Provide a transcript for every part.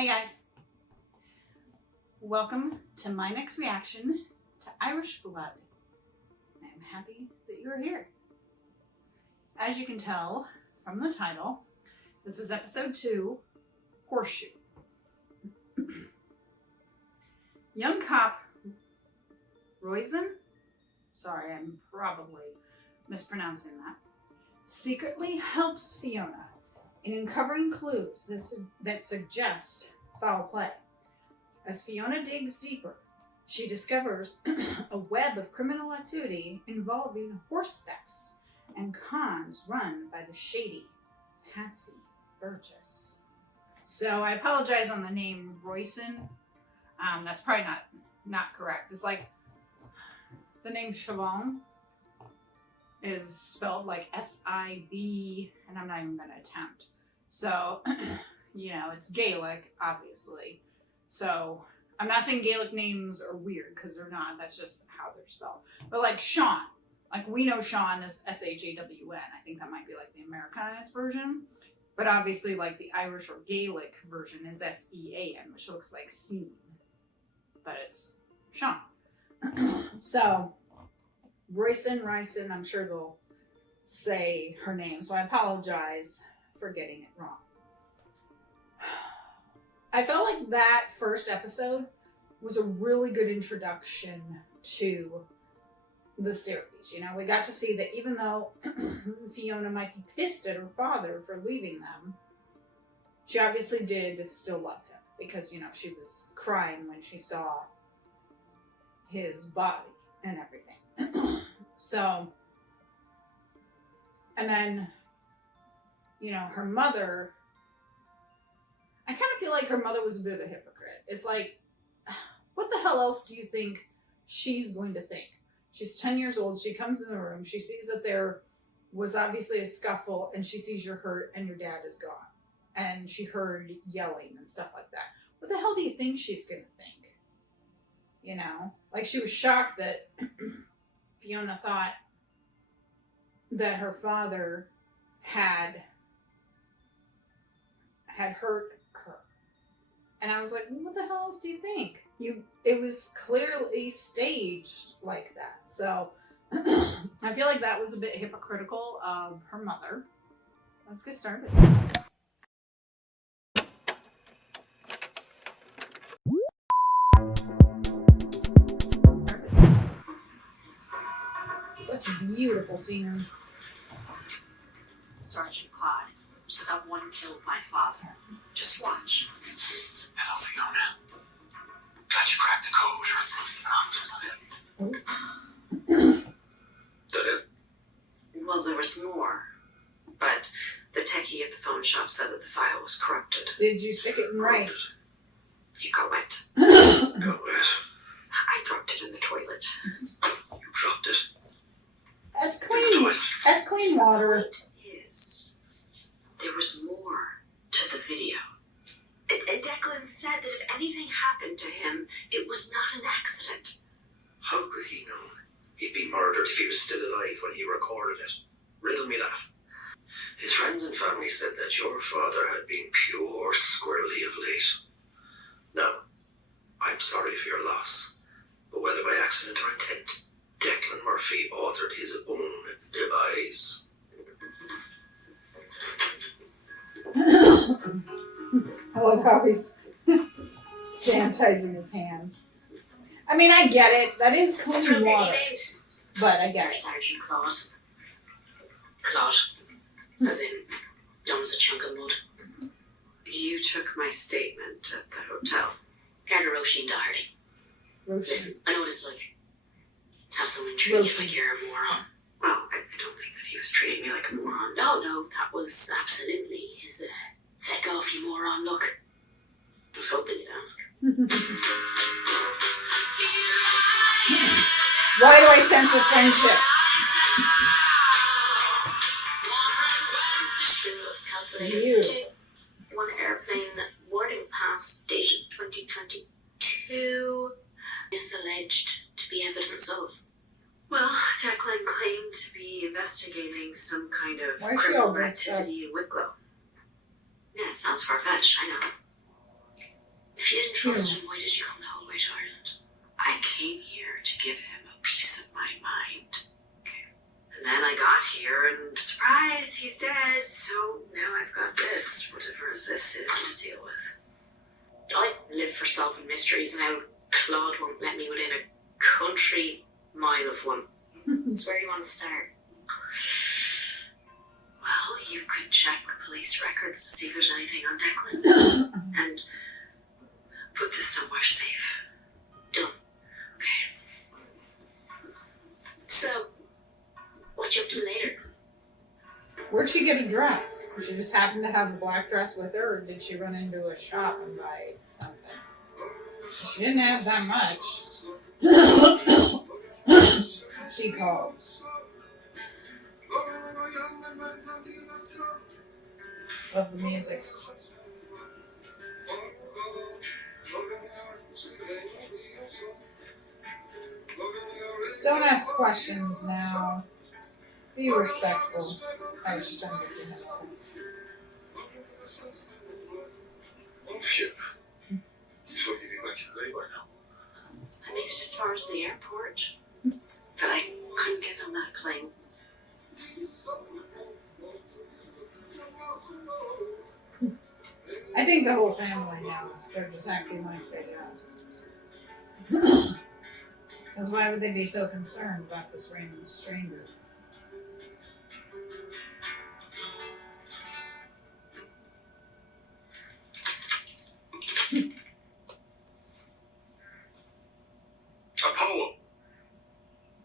Hey guys, welcome to my next reaction to Irish Blood. I'm happy that you're here. As you can tell from the title, this is episode 2, Horseshoe. Young cop Roisin, sorry, I'm probably mispronouncing that, secretly helps Fiona in uncovering clues that suggest foul play. As Fiona digs deeper, she discovers a web of criminal activity involving horse thefts and cons run by the shady Patsy Burgess. So I apologize on the name Roisin. That's probably not correct. It's like the name Siobhan is spelled like S-I-B, and I'm not even going to attempt. So, it's Gaelic, obviously. So, I'm not saying Gaelic names are weird, because they're not. That's just how they're spelled. But like Sean, like we know Sean as S-H-A-W-N. I think that might be like the Americanized version. But obviously like the Irish or Gaelic version is S-E-A-N, which looks like Sean. But it's Sean. So, Roisin, I'm sure they'll say her name, so I apologize for getting it wrong. I felt like that first episode was a really good introduction to the series. We got to see that even though Fiona might be pissed at her father for leaving them, she obviously did still love him because, she was crying when she saw his body and everything. So, and then, her mother, I kind of feel like her mother was a bit of a hypocrite. It's like, what the hell else do you think she's going to think? She's 10 years old. She comes in the room. She sees that there was obviously a scuffle, and she sees you're hurt and your dad is gone. And she heard yelling and stuff like that. What the hell do you think she's going to think? Like she was shocked that Fiona thought that her father had hurt her. And I was like, what the hell else do you think? It was clearly staged like that. So I feel like that was a bit hypocritical of her mother. Let's get started. Such beautiful scenery. Sergeant Claude, someone killed my father. Just watch. Hello, Fiona. Glad you cracked the code. That it? Well, there was more. But the techie at the phone shop said that the file was corrupted. Did you stick it in rice? You got wet. Got wet. I dropped it in the toilet. You dropped it. That's clean. That's clean water. The point is, there was more to the video. Declan said that if anything happened to him, it was not an accident. How could he know? He'd be murdered if he was still alive when he recorded it. Riddle me that. His friends and family said that your father had been pure squirrely of late. Now, I'm sorry for your loss, but whether by accident or intent, Declan Murphy authored his own demise. I love how he's sanitizing his hands. I mean, I get it. That is clean water. But I get it. Sergeant Claude. Claude. As in, dumb as a chunk of mud. You took my statement at the hotel. Garda Roisin Doherty. Listen, I know what it's like to have someone treat you like you're a moron. Well, I don't think that he was treating me like a moron. No, that was absolutely his feck off, you moron look. I was hoping you'd ask. Why do I sense a friendship? You. One airplane boarding pass dated 2022 is alleged to be evidence of. Well, Declan claimed to be investigating some kind of criminal activity in Wicklow. Yeah, it sounds far-fetched, I know. trust him, why did you come the whole way to Ireland? I came here to give him a piece of my mind. Okay. And then I got here and surprise, he's dead. So now I've got this, whatever this is, to deal with. I live for solving mysteries, and now Claude won't let me within a country mile of one. That's where you want to start. Well, you could check police records to see if there's anything on Declan. And put this somewhere safe. Done. Okay. So, what you up to later? Where'd she get a dress? Did she just happen to have a black dress with her, or did she run into a shop and buy something? She didn't have that much. She called. Love the music. Don't ask questions now. Be respectful. I was just trying to do Phew. You thought you'd be back in LA by now. I made it as far as the airport, but I couldn't get on that plane. I think the whole family knows. They're just acting like they don't. Because why would they be so concerned about this random stranger? A poem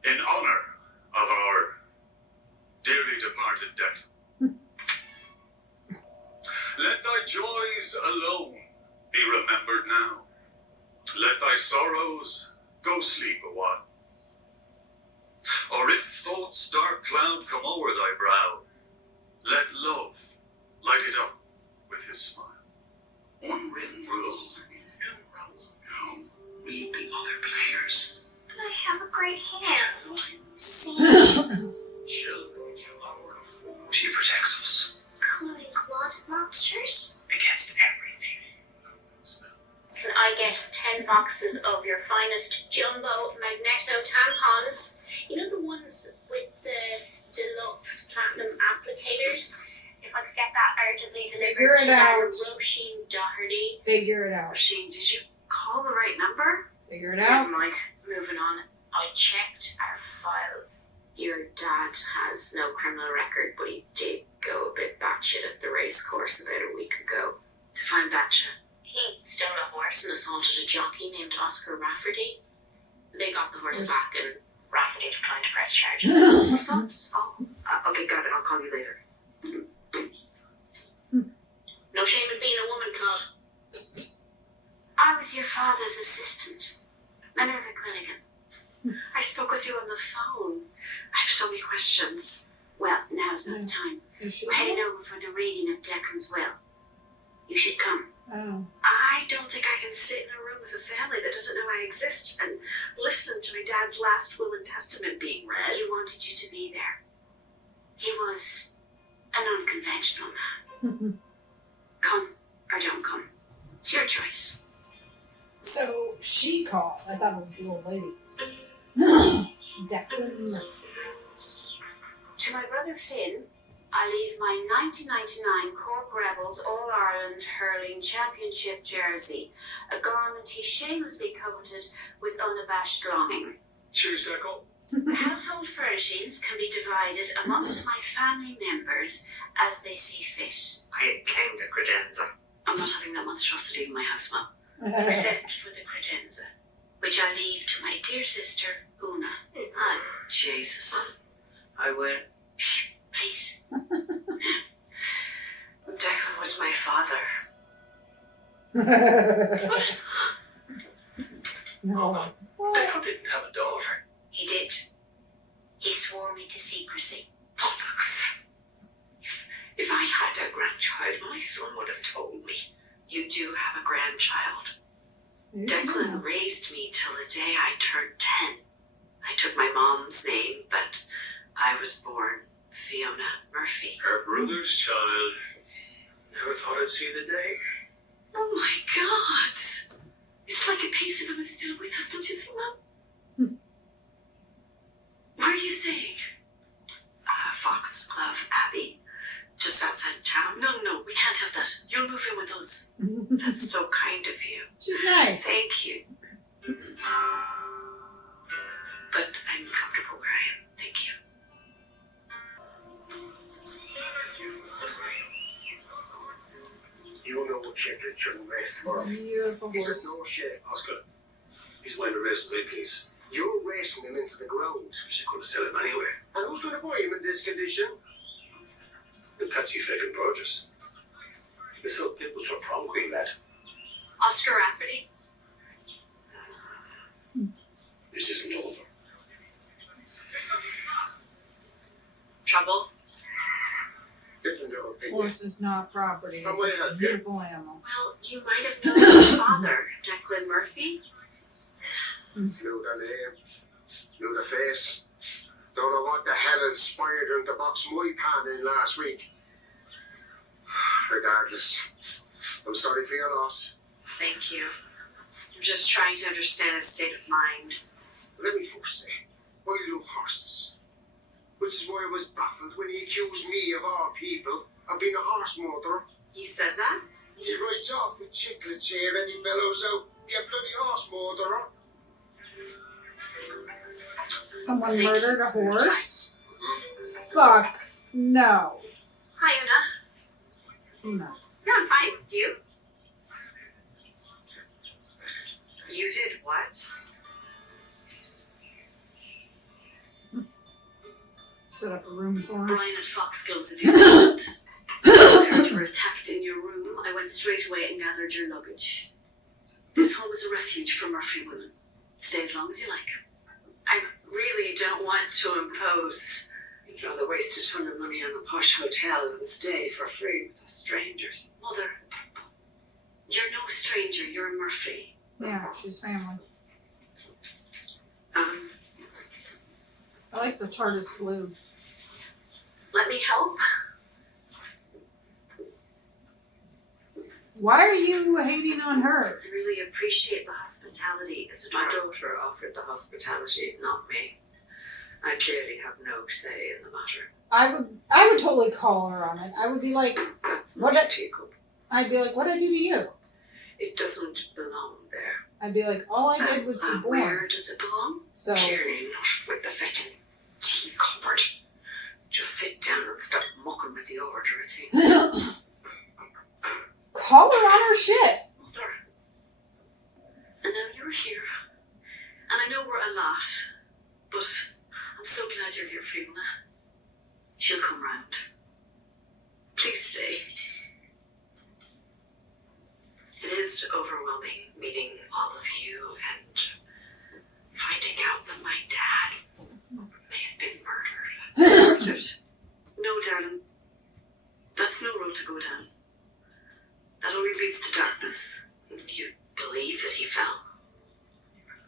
in honor of our dearly departed dead. Let thy joys alone be remembered now. Let thy sorrows go sleep a while. Or if thought's dark cloud come o'er thy brow, let love light it up with his smile. Unwritten rules. No rules. No. Read the other players. But I have a great hand. See? Children flower of form. She protects us. Including closet monsters? Against everything. Can I get 10 boxes of your finest jumbo magneto tampons? You know the ones with the deluxe platinum applicators? If I could get that urgently Figure delivered it to out. Roisin Doherty. Figure it out. Roisin, did you call the right number? Figure it Never out. mind. Moving on. I checked our files. Your dad has no criminal record, but he did go a bit batshit at the race course about a week ago. Define batshit. He stole a horse and assaulted a jockey named Oscar Rafferty. They got the horse back and Rafferty declined to press charges. Response? Oh, okay, got it. I'll call you later. No shame in being a woman, Claude. I was your father's assistant, Minerva Clinigan. I spoke with you on the phone. I have so many questions. Well, now's not the time. We're heading over for the reading of Declan's will. You should come. Oh. I don't think I can sit in a room with a family that doesn't know I exist and listen to my dad's last will and testament being read. He wanted you to be there. He was an unconventional man. Come or don't come. It's your choice. So she called. I thought it was the old lady. Declan Murphy. To my brother Finn, I leave my 1999 Cork Rebels All-Ireland Hurling Championship jersey, a garment he shamelessly coveted with unabashed longing. Cheers, Declan. The household furnishings can be divided amongst my family members as they see fit. I came to credenza. I'm not having that monstrosity in my house, Mum. Except for the credenza, which I leave to my dear sister, Una. Ah, Jesus. I will. Shh, please. Declan was my father. No. Declan didn't have a daughter. He did. He swore me to secrecy. Bollocks. If I had a grandchild, my son would have told me. You do have a grandchild. Declan raised me till the day I turned 10. I took my mom's name, but I was born Fiona Murphy. Her brother's child. Never thought I'd see the day. Oh my God. You'll move in with us. That's so kind of you. She's nice. Thank you. But I'm comfortable where I am. Thank you. You know Chicklets shouldn't race tomorrow. Beautiful He's horse. in no shape. Oscar, he's winning the races, please. You're racing him into the ground. She could have sell him anyway. And who's going to buy him in this condition? The Patsy Feckin' Burgess. This old people for prom queen, lad. Oscar Rafferty? This isn't over. Trouble? Different opinion. Horse is not property. I'm way It's a ahead. beautiful animal. Well, you might have known his father, Declan Murphy. Knew the name. Knew the face. Don't know what the hell inspired him to box my pan in last week. Regardless, I'm sorry for your loss. Thank you. I'm just trying to understand his state of mind. Let me first say, I love horses. Which is why I was baffled when he accused me, of all people, of being a horse motor. He said that? He writes off with Chicklets here and he bellows out, "You bloody horse motor." Someone Thank murdered you a for your horse? Fuck. No. Hi, Una. No. Yeah, I'm fine. You? You did what? Set up a room for her. Brian and Foxgill's a deal. You were attacked in your room. I went straight away and gathered your luggage. This home is a refuge for Murphy women. Stay as long as you like. I really don't want to impose. You'd rather waste a ton of money on a posh hotel than stay for free with strangers. Mother, you're no stranger. You're a Murphy. Yeah, she's family. Um, I like the chart is blue. let me help. Why are you hating on her? I really appreciate the hospitality. It's My a daughter offered the hospitality, not me. I clearly have no say in the matter. I would totally call her on it. I would be like, That's What not a- a teacup. I'd be like, what'd I do to you? It doesn't belong there. I'd be like, all I did was be born. Where does it belong? So, Clearly not with the feckin' tea cupboard. Just sit down and stop mucking with the order of things. call her on her shit. Mother. And now you're here. And I know we're a lot. But I'm so glad you're here, Fiona. She'll come round. Please stay. It is overwhelming meeting all of you and finding out that my dad may have been murdered. No, darling. That's no road to go down. That only leads to darkness. You believe that he fell.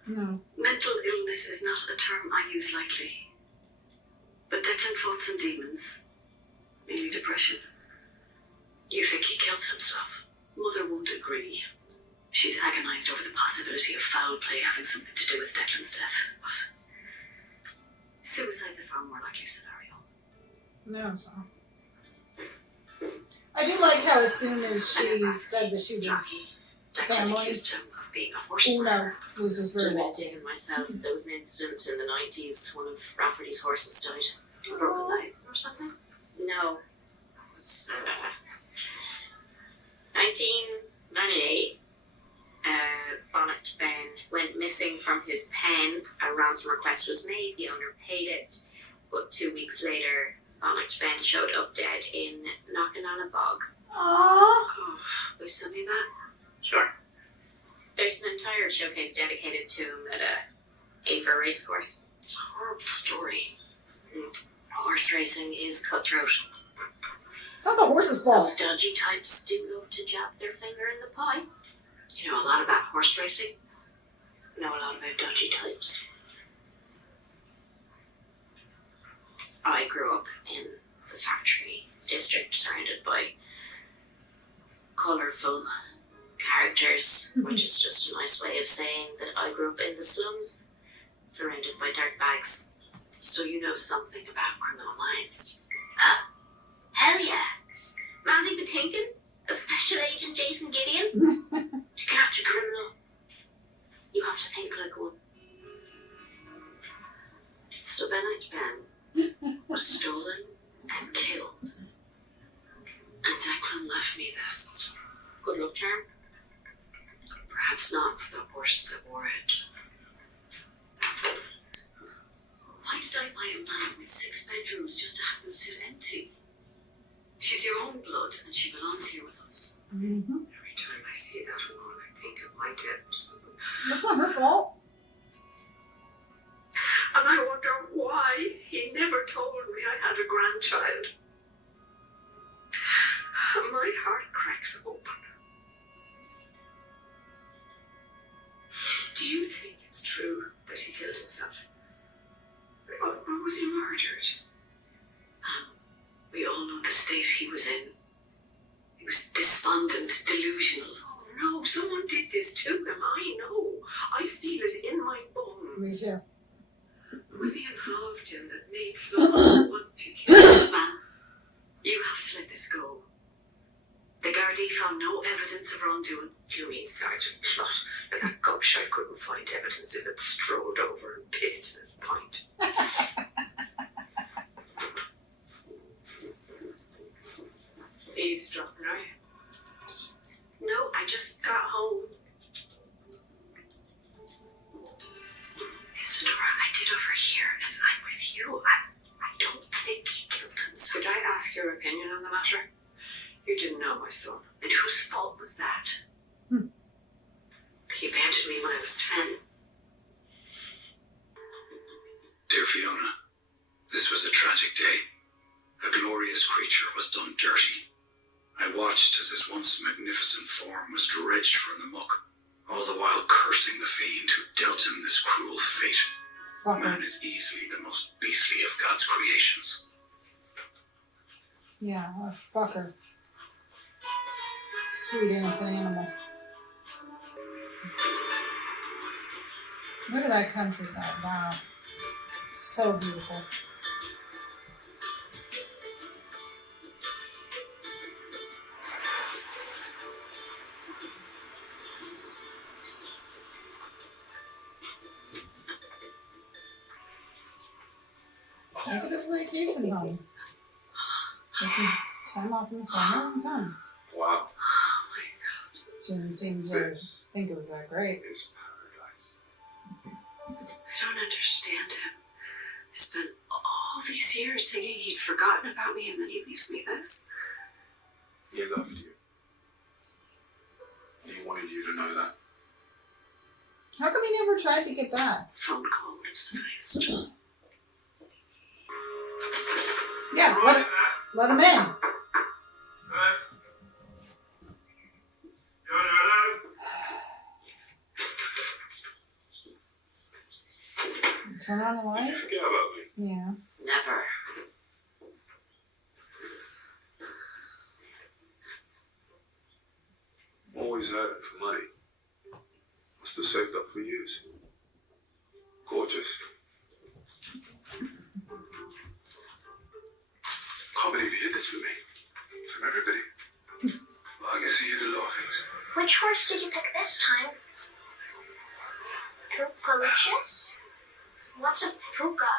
No. Mental illness is not a term I use lightly. But Declan fought some demons, mainly depression. You think he killed himself? Mother won't agree. She's agonized over the possibility of foul play having something to do with Declan's death. But suicide's a far more likely scenario. No, it's not. I do like how as soon as she said that she was Jockey. Declan family. accused him of being a horse Uno, murderer. was just very well. David myself, there was an incident in the 90s, one of Rafferty's horses died. A broken leg or something? No. It was 1998. Bonnet Ben went missing from his pen. A ransom request was made, the owner paid it, but 2 weeks later, Bonnet Ben showed up dead in Knockin' on a Bog. Aww. Oh, will you send me that? Sure. There's an entire showcase dedicated to him at a Ava racecourse. It's a horrible story. Horse racing is cutthroat. It's not the horse's fault. Those dodgy types do love to jab their finger in the pie. You know a lot about horse racing? I know a lot about dodgy types. I grew up in the factory district surrounded by colourful characters, which is just a nice way of saying that I grew up in the slums, surrounded by dirt bags. So you know something about criminal minds. Hell yeah! Randy Patinkin? A special agent Jason Gideon? To catch a criminal, you have to think like one. So Benite Ben was stolen and killed. And Declan left me this. Good luck charm? Perhaps not for the horse that wore it. Why did I buy a manor with 6 bedrooms just to have them sit empty? She's your own blood and she belongs here with us. Mm-hmm. Every time I see that woman, I think of my dead son. That's not her fault. And I wonder why he never told me I had a grandchild. My heart cracks open. Do you think it's true that he killed himself? Or was he murdered? We all know the state he was in. He was despondent, delusional. Oh no, someone did this to him. I know. I feel it in my Me bones. too. Was he involved in that made someone want to kill him? Man, you have to let this go. The Gardaí found no evidence of wrongdoing. Do you mean Sergeant Plot? And that gobshite couldn't find evidence if it strolled over and pissed in his pint. Eavesdropping, are you? No, I just got home. Isadora, I did overhear, and I'm with you. I don't think he killed himself. Could I ask your opinion on the matter? You didn't know my son. And whose fault was that? He abandoned me when I was 10. Dear Fiona, this was a tragic day. A glorious creature was done dirty. I watched as his once magnificent form was dredged from the muck, all the while cursing the fiend who dealt him this cruel fate. Fucker. Man is easily the most beastly of God's creations. Yeah, what a fucker. Sweet innocent animal. Look at that countryside. Wow. So beautiful. Make it a vacation home. Get some time off in the summer and come. Wow. She didn't seem to think it was that great. It's paradise. I don't understand him. I spent all these years thinking he'd forgotten about me, and then he leaves me this. He loved you. He wanted you to know that. How come he never tried to get back? Phone call would have sufficed. Yeah, let him in. Turn on the Did light? you forget about me? Yeah. Never. Always hurting for money. Must have saved up for years. Gorgeous. Can't believe he hid this with me. From everybody. Well, I guess he hid a lot of things. Which horse did you pick this time? Pukalicious? What's a puka?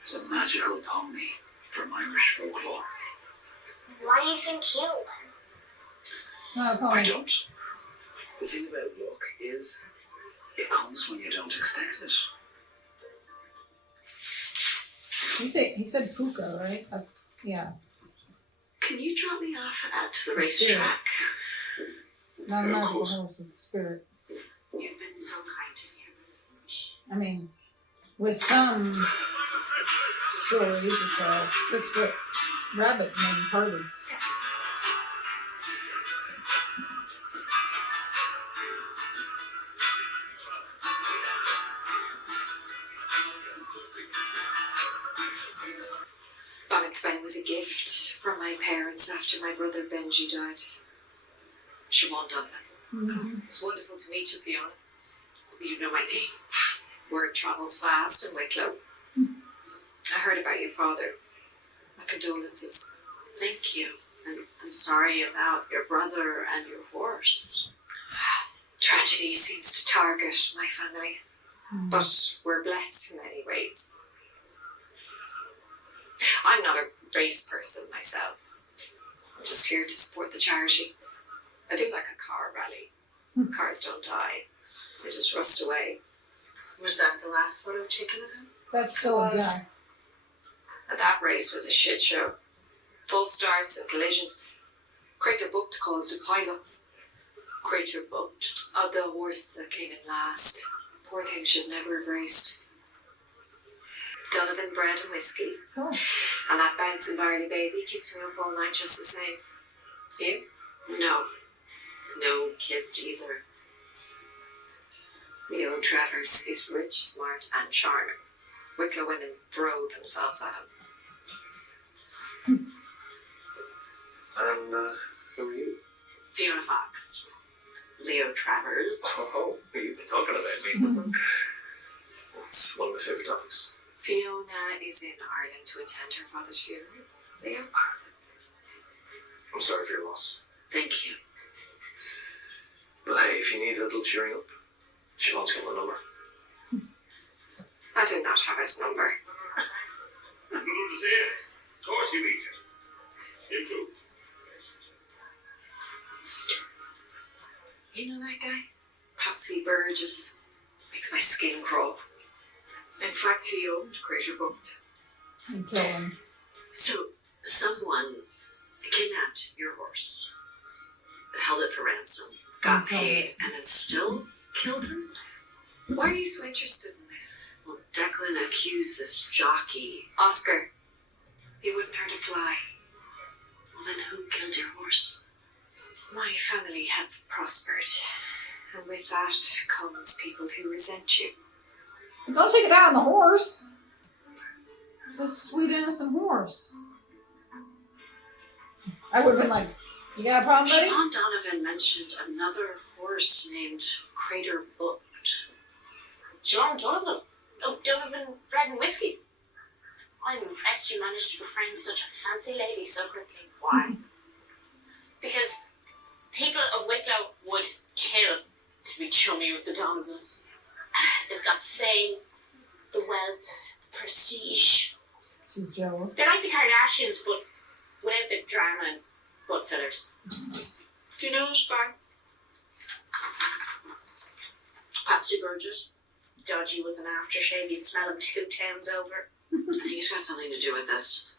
It's a magical pony from Irish folklore. Why do you think he will win? It's not a I pony. don't. The thing about luck is, it comes when you don't expect it. He said puka, right? That's, yeah. Can you drop me off at the It's a spirit. racetrack? Not a Yeah, of magical course. horse, it's a spirit. You've been so kind to me. I mean, with some stories, it's a 6-foot rabbit named Harvey. Bonnet Ben was a gift from my parents after my brother Benji died. Siobhan Duncan. Mm-hmm. It's wonderful to meet you, Fiona. You know my name. Word travels fast in Wicklow. I heard about your father. My condolences. Thank you. And I'm sorry about your brother and your horse. Tragedy seems to target my family, but we're blessed in many ways. I'm not a race person myself. I'm just here to support the charity. I do like a car rally. Cars don't die. They just rust away. Was that the last photo taken of him? That's still a It die. was. And that race was a shit show. False starts and collisions. Crater booked caused a pile-up. Crater booked. The horse that came in last. Poor thing should never have raced. Donovan bread and whiskey. Cool. And that bouncing barley baby keeps me up all night just the same. Do you? No. No kids either. Leo Travers is rich, smart, and charming. Wicklow women throw themselves at him. And who are you? Fiona Fox. Leo Travers. Oh, you've been talking about me. It's one of my favourite topics. Fiona is in Ireland to attend her father's funeral. Leo? I'm sorry for your loss. Thank you. But hey, if you need a little cheering up, Siobhan's got my number. I do not have his number. Good to see you. Of course you meet it. You too. You know that guy? Patsy Burgess. Makes my skin crawl. In fact, he owned Crater Booked. And kill him. So, someone kidnapped your horse, held it for ransom, got paid, and then still killed him? Why are you so interested in this? Well, Declan accused this jockey, Oscar. He wouldn't hurt a fly. Well, then who killed your horse? My family have prospered, and with that comes people who resent you. But don't take it out on the horse. It's a sweet, innocent horse. I would have been like, you got a problem, buddy? Sean Donovan mentioned another horse named Crater Booked. John Donovan of Donovan Bread and Whiskies. I'm impressed you managed to befriend such a fancy lady so quickly. Why? Because people of Wicklow would kill. To be chummy with the Donovans. They've got the fame, the wealth, the prestige. She's jealous. They're like the Kardashians, but without the drama and butt fillers. Do you know this guy? Patsy Burgess. Dodgy was an aftershave. You'd smell him 2 towns over. I think it's got something to do with this.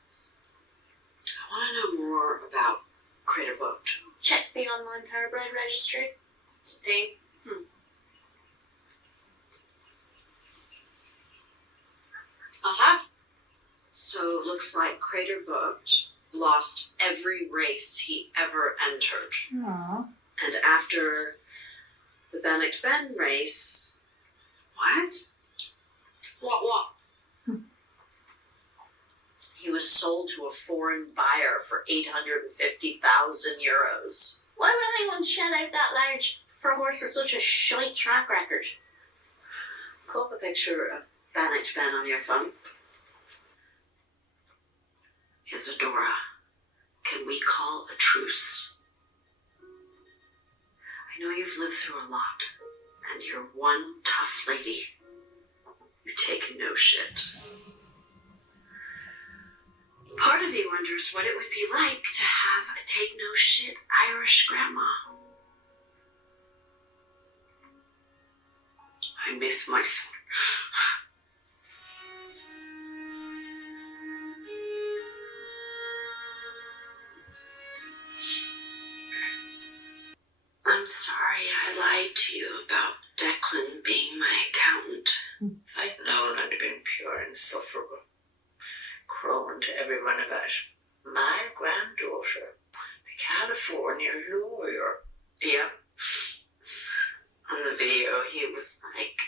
I want to know more about Crater Booked. Check the online thoroughbred registry. It's a thing. Aha. So looks like Crater Booked lost every race he ever entered. Aww. And after the Bannock Ben race, what? What? He was sold to a foreign buyer for 850,000 euros. Why would anyone shell out that large for a horse with such a shite track record? Pull up a picture of Bannock Ben on your phone. Isadora, can we call a truce? I know you've lived through a lot, and you're one tough lady. You take no shit. Part of me wonders what it would be like to have a take no shit Irish grandma. I miss my son. I'm sorry I lied to you about Declan being my accountant. If I'd known, I'd have been pure insufferable, crowing to everyone about my granddaughter, the California lawyer. Yeah. On the video, he was like,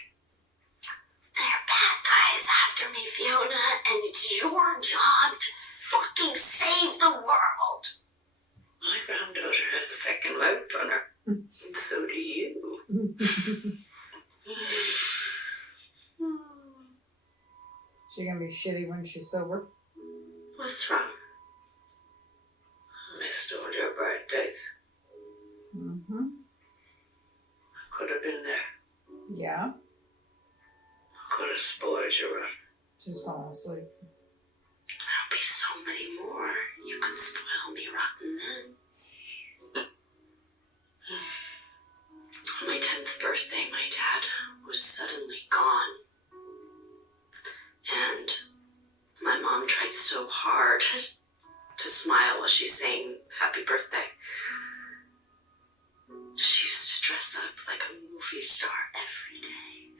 They're bad guys after me, Fiona, and it's your job to fucking save the world. My granddaughter has a feckin' mouth on her, and so do you. She gonna be shitty when she's sober. What's wrong? Missed stole your birthdays. Mm-hmm. Could have been there. Yeah. Could have spoiled your run. She's falling asleep. There'll be so many more. You could spoil me rotten then. On my 10th birthday, my dad was suddenly gone. And my mom tried so hard to smile while she sang happy birthday. She used to dress up like a movie star every day.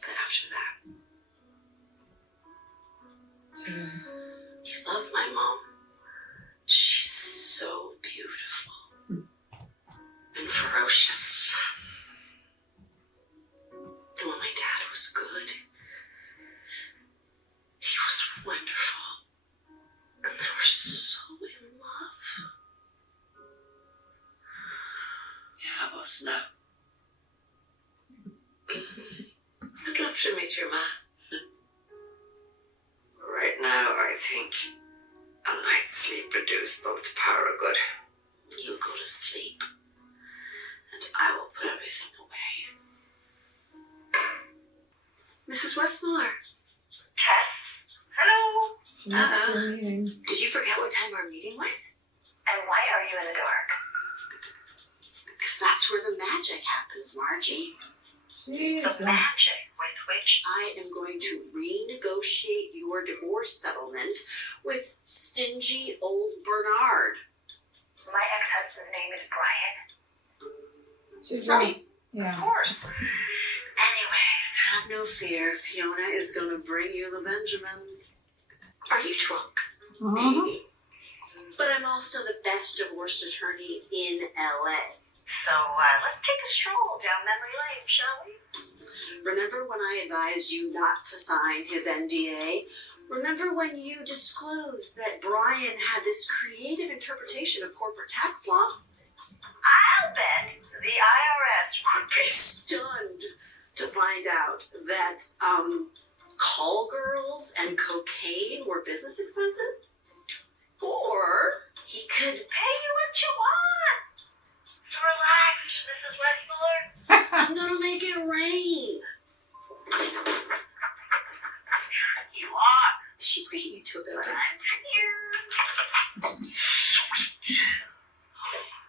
But after that, you love my mom. She's so beautiful and ferocious. And when my dad was good, he was wonderful. And they were so in love. Yeah, I was now. I'd love to meet your ma. Right now, I think a night's sleep would do us both power good. You go to sleep, and I will put everything away. Mrs. Westmiller. Tess? Hello? Did you forget what time our meeting was? And why are you in the dark? Because that's where the magic happens, Margie. The magic with which I am going to renegotiate your divorce settlement with stingy old Bernard. my ex-husband's name is Brian. She's drunk. Of Yeah. course. Anyways. Have no fear, Fiona is going to bring you the Benjamins. Are you drunk? Uh-huh. But I'm also the best divorce attorney in LA. So let's take a stroll down memory lane, shall we? Remember when I advised you not to sign his NDA? Remember when you disclosed that Brian had this creative interpretation of corporate tax law? I'll bet the IRS would be Stunned to find out that call girls and cocaine were business expenses? Or he could pay you what you want. So relax, Mrs. Westmiller. I'm gonna make it rain. You are. Is she bringing you to a building? I'm here. Sweet.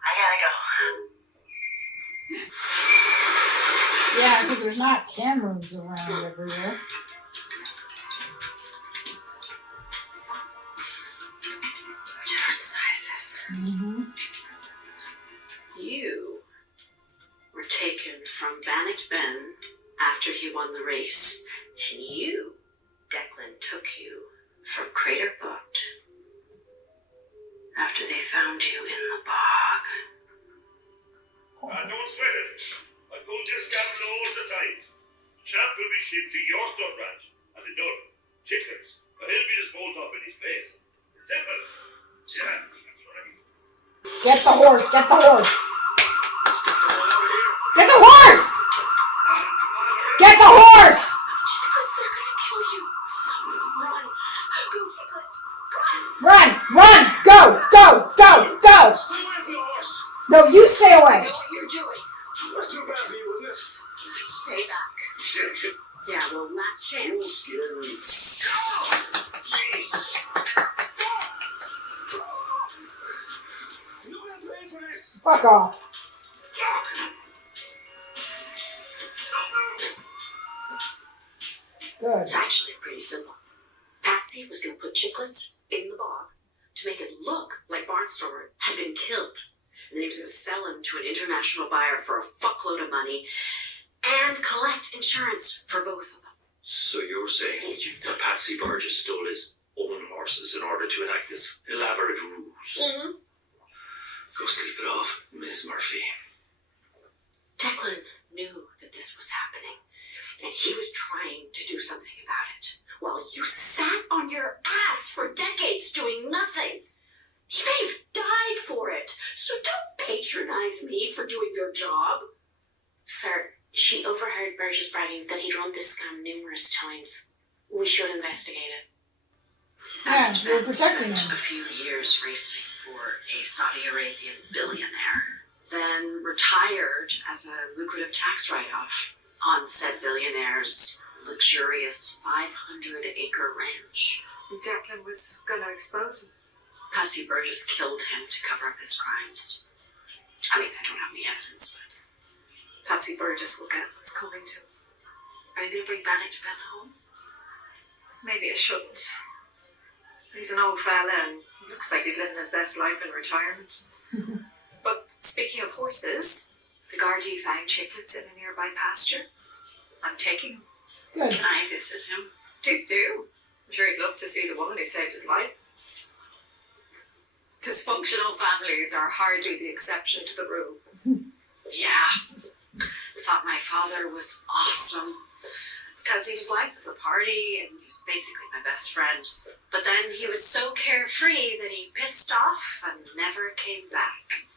I gotta go. Yeah, because there's not cameras around everywhere. Different sizes. Mm-hmm. You were taken from Bannock Ben after he won the race, and you, Declan, took you from Crater Butte after they found you in the bog. Don't sweat it. I pull this captain all the time. Champ will be shipped to your stud ranch, and the dog, chickens, but he'll be disposed of in his place. Simple. Yeah, that's right. Get the horse! Get the horse! Get the horse! Get the horse! Chickens, they're gonna kill you. Run. Go, chickens. Run! Run! Go! Go! Go! Go! Stay away from the horse. No, you stay away! Know what you're doing. That's too bad for you, isn't it? Stay back. Shit. Yeah, well, last chance. Scary. Jesus. You know I'm paying for this. Fuck off. Good. It's actually pretty simple. Patsy was going to put Chicklets in the bog to make it look like Barnstormer had been killed. And then he was going to sell him to an international buyer for a fuckload of money and collect insurance for both of them. So you're saying that Patsy Burgess stole his own horses in order to enact this elaborate ruse? Mm-hmm. Go sleep it off, Ms. Murphy. Declan knew that this was happening, and he was trying to do something about it, while you sat on your ass for decades doing nothing. You may have died for it, so don't patronize me for doing your job. Sir, she overheard Burgess bragging that he'd run this scam numerous times. We should investigate it. Yeah, you're protecting spent him. a few years racing for a Saudi Arabian billionaire, then retired as a lucrative tax write-off on said billionaire's luxurious 500-acre ranch. Declan was gonna expose him. Patsy Burgess killed him to cover up his crimes. I mean, I don't have any evidence, but Patsy Burgess will get what's coming to him. are you going to bring Bannock to Ben home? Maybe I shouldn't. He's an old fella and looks like he's living his best life in retirement. But speaking of horses, the Gardaí found chicklets in a nearby pasture. I'm taking them. Good. Can I visit him? Please do. I'm sure he'd love to see the woman who saved his life. Dysfunctional families are hardly the exception to the rule. Yeah. I thought my father was awesome because he was life of the party and he was basically my best friend. But then he was so carefree that he pissed off and never came back.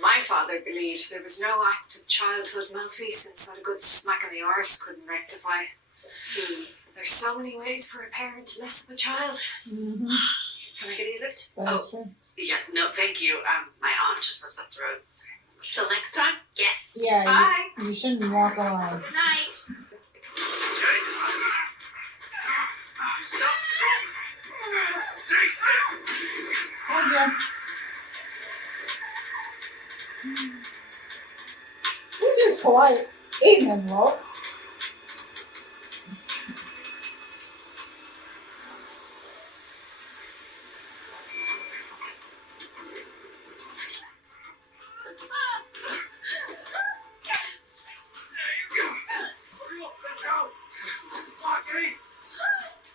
My father believed there was no act of childhood malfeasance that a good smack in the arse couldn't rectify. There's so many ways for a parent to mess up a child. Mm-hmm. Can I get you a lift? That's true. Yeah, no, thank you. My aunt just lives up the road. Till next time? Yes. Yeah, Bye. you shouldn't walk alone. Good night. Stop strong. Stay still. Oh, yeah. This is polite. Evening, Wolf.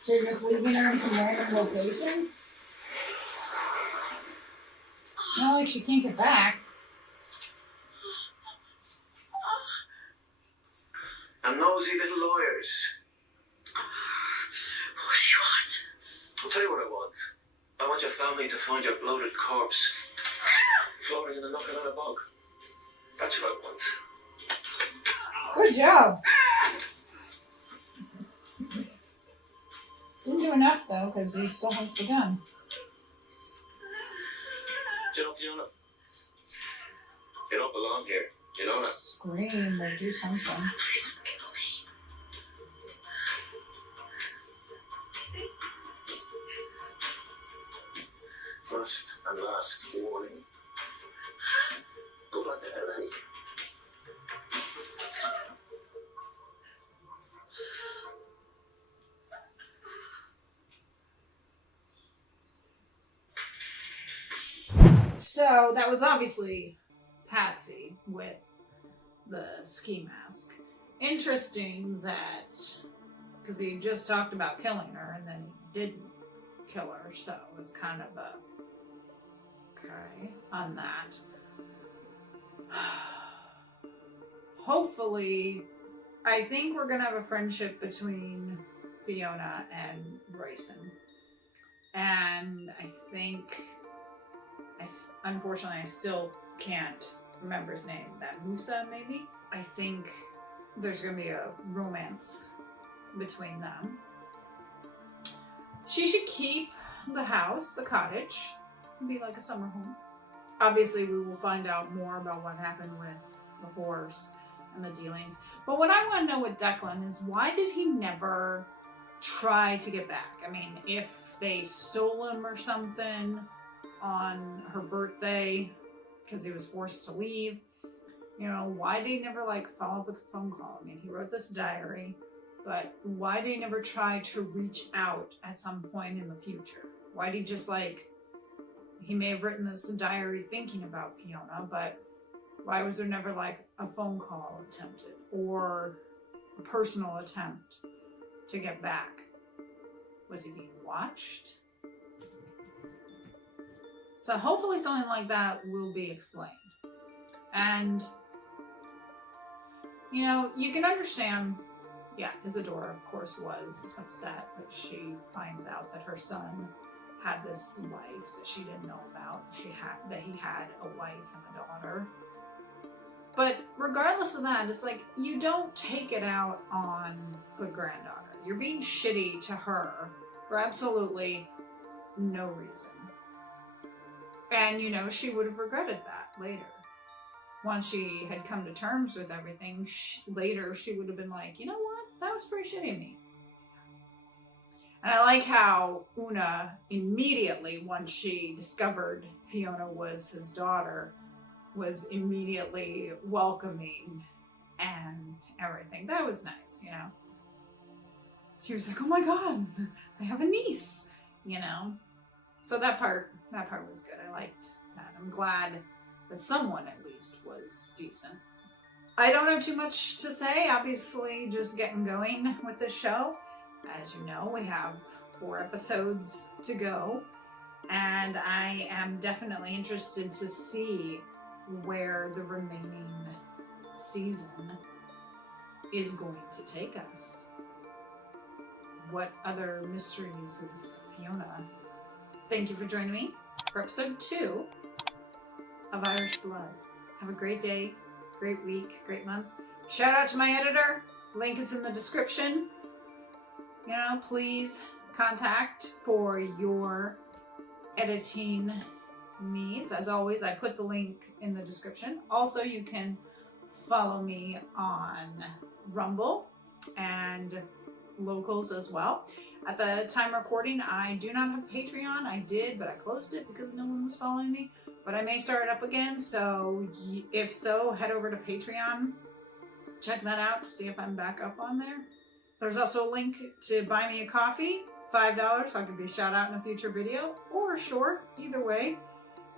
So you're just leaving her in some random location? It's not like she can't get back. And nosy little lawyers. What do you want? I'll tell you what I want. I want your family to find your bloated corpse floating in the knocking on a bog. That's what I want. Good job. Didn't do enough though, because he still has the gun. You know, Fiona, you don't belong here. You know that? Scream or do something. Please don't kill me. First and last warning. Go back to LA. So that was obviously Patsy with the ski mask. Interesting that, because he just talked about killing her and then he didn't kill her, so it was kind of a okay on that. Hopefully, I think we're gonna have a friendship between Fiona and Bryson, and I think unfortunately I still can't remember his name. That Musa, maybe? I think there's gonna be a romance between them. She should keep the house, the cottage. It can be like a summer home. Obviously, we will find out more about what happened with the horse and the dealings. But what I want to know with Declan is, why did he never try to get back? I mean, if they stole him or something on her birthday because he was forced to leave, you know, why did he never follow up with a phone call? I mean, he wrote this diary, but why did he never try to reach out at some point in the future? Why did he just he may have written this diary thinking about Fiona, but why was there never a phone call attempted or a personal attempt to get back? Was he being watched? So hopefully something like that will be explained. And, you know, you can understand, yeah, Isadora, of course, was upset, but she finds out that her son had this life that she didn't know about. That he had a wife and a daughter. But regardless of that, it's you don't take it out on the granddaughter. You're being shitty to her for absolutely no reason. And, you know, she would have regretted that later. Once she had come to terms with everything, later she would have been like, you know what? That was pretty shitty of me. And I like how Una immediately, once she discovered Fiona was his daughter, was immediately welcoming and everything. That was nice, you know. She was like, oh my god, I have a niece, you know. So that part was good. I liked that. I'm glad that someone at least was decent. I don't have too much to say. Obviously, just getting going with this show. As you know, we have 4 episodes to go, and I am definitely interested to see where the remaining season is going to take us. What other mysteries is Fiona? Thank you for joining me for episode 2 of Irish Blood. Have a great day, great week, great month. Shout out to my editor. Link is in the description. You know, please contact for your editing needs. As always, I put the link in the description. Also, you can follow me on Rumble and Locals as well. At the time recording, I do not have Patreon. I did, but I closed it because no one was following me. But I may start it up again, so if so, head over to Patreon. Check that out to see if I'm back up on there. There's also a link to buy me a coffee, $5, so I could be shout out in a future video, or short, either way.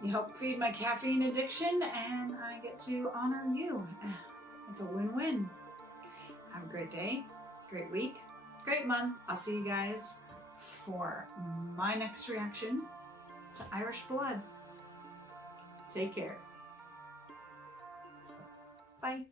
You help feed my caffeine addiction, and I get to honor you. It's a win-win. Have a great day, great week, great month. I'll see you guys for my next reaction to Irish Blood. Take care. Bye.